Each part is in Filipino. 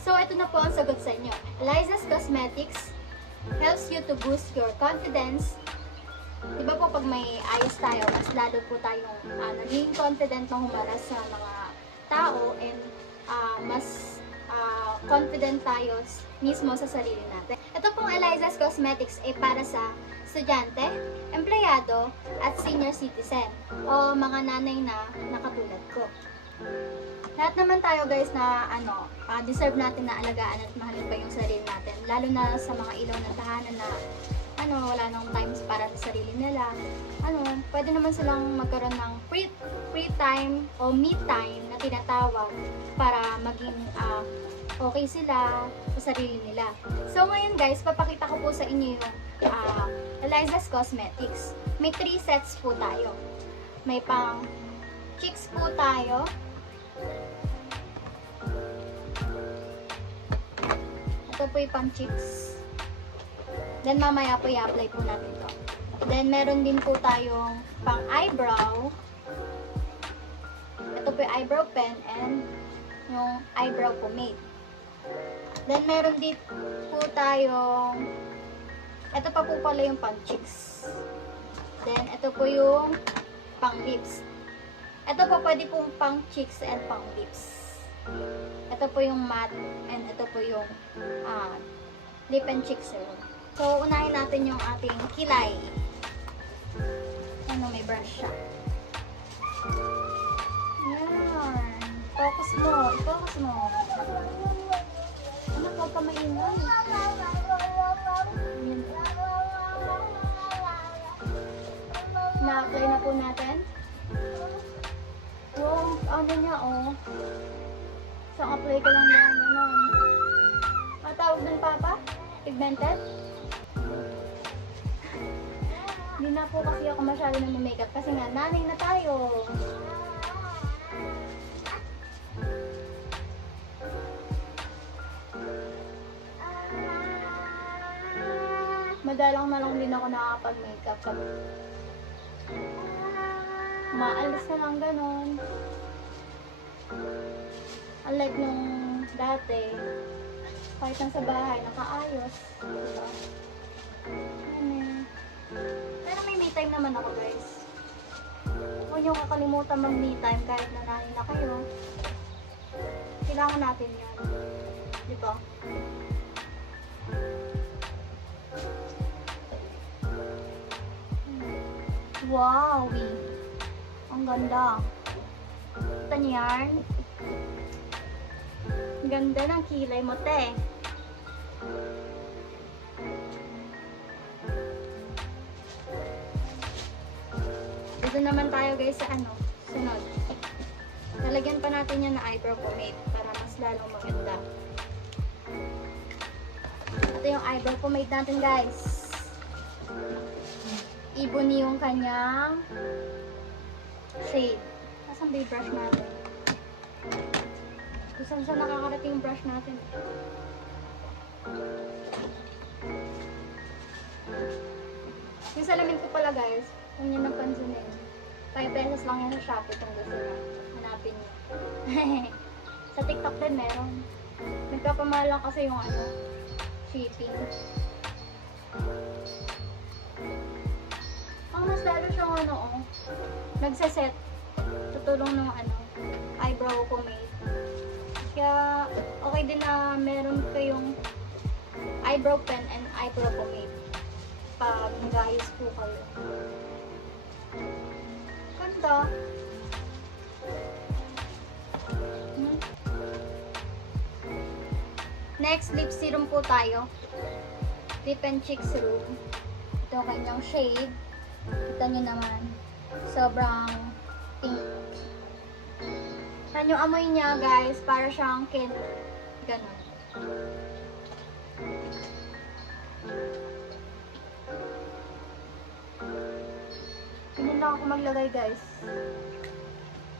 So, ito na po ang sagot sa inyo. Eliza's Cosmetics helps you to boost your confidence. Diba po pag may ayos tayo, mas lalo po tayong naging confident na humarap sa mga tao and mas confident tayo mismo sa sarili natin. Ito pong Eliza's Cosmetics ay para sa estudyante, empleyado, at senior citizen o mga nanay na nakatulad ko. Lahat naman tayo guys na deserve natin na alagaan at mahalin pa yung sarili natin. Lalo na sa mga ilaw ng tahanan na wala nang times para sa sarili nila. Pwede naman silang magkaroon ng free time o me time na tinatawag para maging okay sila sa sarili nila. So ngayon guys, papakita ko po sa inyo yung Eliza's Cosmetics. May 3 sets po tayo. May pang cheeks po tayo. Ito po yung pang cheeks. Then mamaya po i-apply po natin to. Then meron din po tayong pang eyebrow. Ito po yung eyebrow pen and yung eyebrow pomade. Then meron din po tayong, ito pa po pala yung pang cheeks. Then ito po yung pang lips. Ito po pwede pong pang cheeks and pang lips. Ito po yung matte and ito po yung lip and cheek serum. So, unahin natin yung ating kilay. May brush siya. Yan. Focus mo. I-focus mo. Huwag ka maingay. Yan. Na-apply na po natin. Wow, niya, So, apply ko lang yan. Tawag dun, Papa? Pigmented? Hindi na po kasi ako masyado na makeup kasi nga, nanay na tayo. Madalang na lang din ako nakakapag-makeup. Maalis na lang ganon. Unlike nung dati, kahit nasa bahay, nakaayos. Diba? Pero may me time naman ako guys. Huwag niyo kakalimutan mag-me time kahit nanay na kayo. Kailangan natin yan. Diba? Wow! Ang ganda. Kita niyo yan? Ang ganda ng kilay mo, te. Dito naman tayo guys sa sunod. Lalagyan pa natin yan na eyebrow pomade para mas lalong maganda. Ito yung eyebrow pomade natin guys. Ibon yung kanyang shade. Nasaan ba yung brush natin? Kung saan nakakarating yung brush natin. Yung salamin ko pala guys, kung nyo napansinin, 5 pesos lang yan sa Shopee kung gusto nyo. Hanapin nyo. Sa TikTok din meron. Nagkapamahal lang kasi yung shipping. Mas lalo siyang nagsaset. Tutulong ng eyebrow pomade. Kaya okay din na meron kayong eyebrow pen and eyebrow pomade pag nag-ayos po kayo. Ganda. Next, lip serum po tayo. Lip and cheek serum. Ito kanyang shade. Kita nyo naman. Sobrang pink. Yan yung amoy niya guys. Para siyang candy. Ganon. Ganyan lang ako maglagay guys.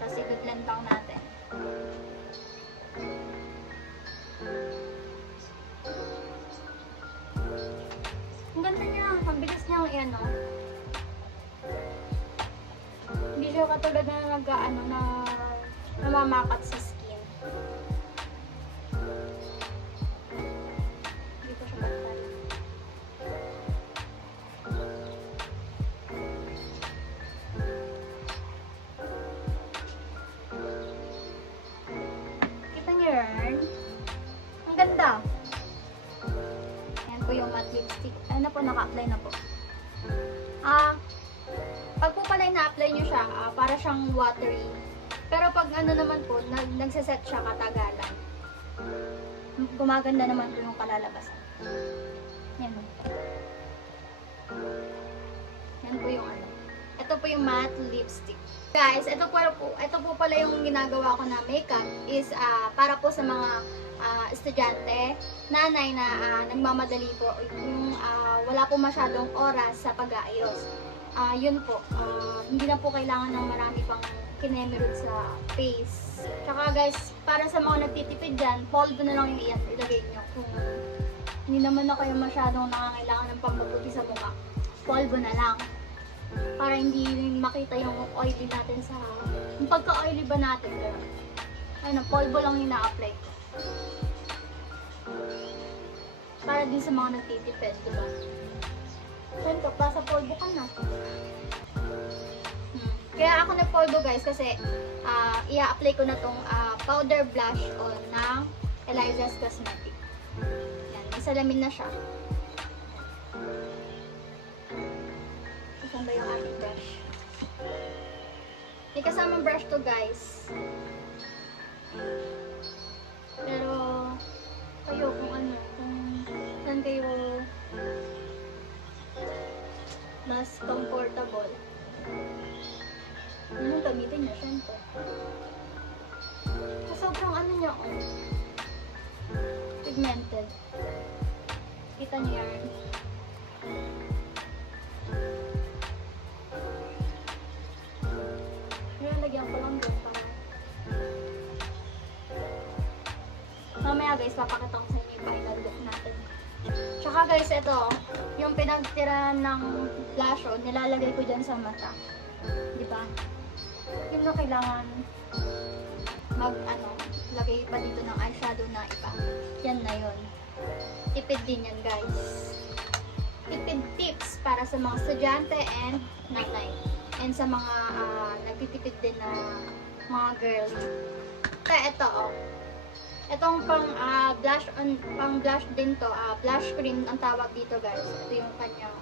Tapos i-blend lang natin. Ang ganda niya. Ang bilis niyang hindi siya katulad na namamakat sa skin. lipstick. Ayun na po, naka-apply na po. Pag po pala na-apply nyo siya, para siyang watery. Pero pag ano naman po, nagsaset siya katagalan, gumaganda naman po yung kalalabasan. Yan po. Yan po yung ano. Ito po yung matte lipstick. Guys, ito po pala yung ginagawa ko na makeup is para po sa mga estudyante, nanay na nagmamadali po, yung wala po masyadong oras sa pag-aayos. Yun po, hindi na po kailangan ng marami pang kinemerod sa face. Tsaka guys, para sa mga nagtitipid dyan, polvo na lang yung ilagay nyo. Kung hindi naman na kayo masyadong nakakailangan ng pampaputi sa mukha, polvo na lang. Para hindi makita yung oily natin sa... Yung pagka-oily ba natin, ano, polvo lang yung na-apply ko. Para din sa mga nagtitipid, diba? Saan ka? Pasa polvo ka na. Kaya ako nag-polvo guys kasi i-apply ko na tong powder blush on ng Eliza's Cosmetics. Yan, may salamin na siya. Saan ba yung ating brush? May kasamang brush to guys. Pero kayo kung ano, kung saan kayo mas comfortable, yun yung gamitin niya, syempre. Sobrang ano niya, pigmented. Kita niyo yan. Lagyan ko lang doon pa. Mamaya guys, papakita ko sa inyo yung final look natin. Tsaka guys, ito, yung pinagtira ng blush on, nilalagay ko dyan sa mata. Diba? Yung na kailangan lagay pa dito ng eyeshadow na iba. Yan na yun. Tipid din yan guys. Tipid tips para sa mga estudyante and nanay. And sa mga nagtitipid din na mga girl. Ito Itong pang blush din to, blush cream ang tawag dito guys. Ito yung kanyang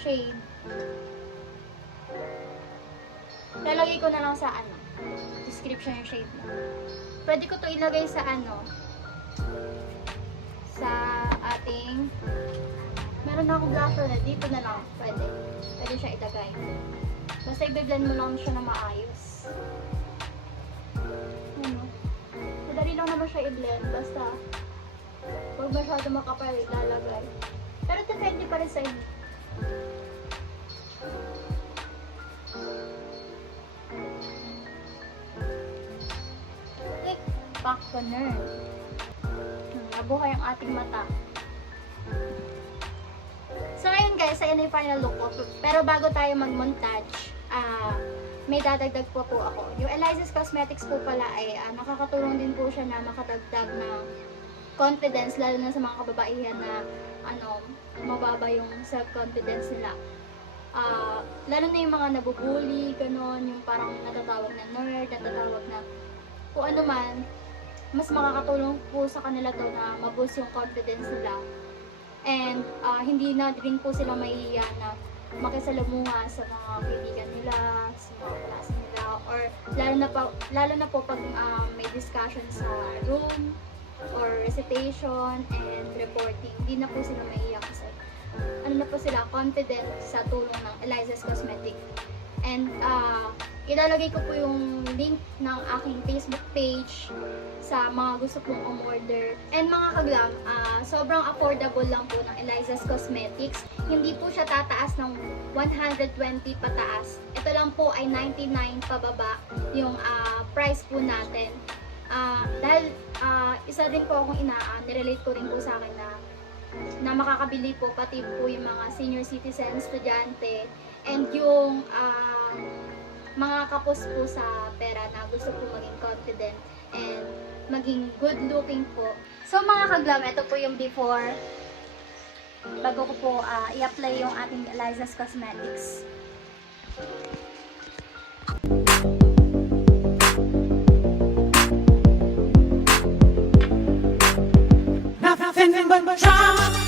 shade. Lalagay ko na lang sa description yung shade na. Pwede ko to ilagay sa sa ating, meron na akong blusher na dito na lang, pwede siya ilagay. Basta i-blend mo lang siya na maayos. Madali lang naman siya i-blend, basta huwag masyado makapal ilalagay. Pero depende pa rin sa inyo. Click back to nerve. Nabuhay ang ating mata. So ayun guys, ayun na yung final look ko. Pero bago tayo mag-montage, may dadagdag po ako. Yung Eliza's Cosmetics po pala ay nakakatulong din po siya na makadagdag ng confidence, lalo na sa mga kababaihan na mababa yung self-confidence nila. Lalo na yung mga nabubuli, ganon, yung parang natatawag na nerd, natatawag na kung ano man, mas makakatulong po sa kanila to na maboost yung confidence nila. And hindi na din po sila mahihiya na makisalamuha sa mga kaibigan nila, sa mga klase nila, or lalo na po pag may discussion sa room or recitation and reporting, hindi na po sila mahihiya kasi na po sila confident sa tulong ng Eliza's Cosmetics. And ilalagay ko po yung link ng aking Facebook page sa mga gusto pong umorder. And mga kaglam, sobrang affordable lang po ng Eliza's Cosmetics. Hindi po siya tataas ng 120 pataas. Ito lang po ay 99 pababa yung price po natin. Dahil isa din po akong nirelate ko rin po sa akin na makakabili po pati po yung mga senior citizen, estudyante, and yung mga kapos po sa pera na gusto po maging confident and maging good looking po. So mga kaglam, ito po yung before bago ko po i-apply yung ating Eliza's Cosmetics. Nothing nothing but drama.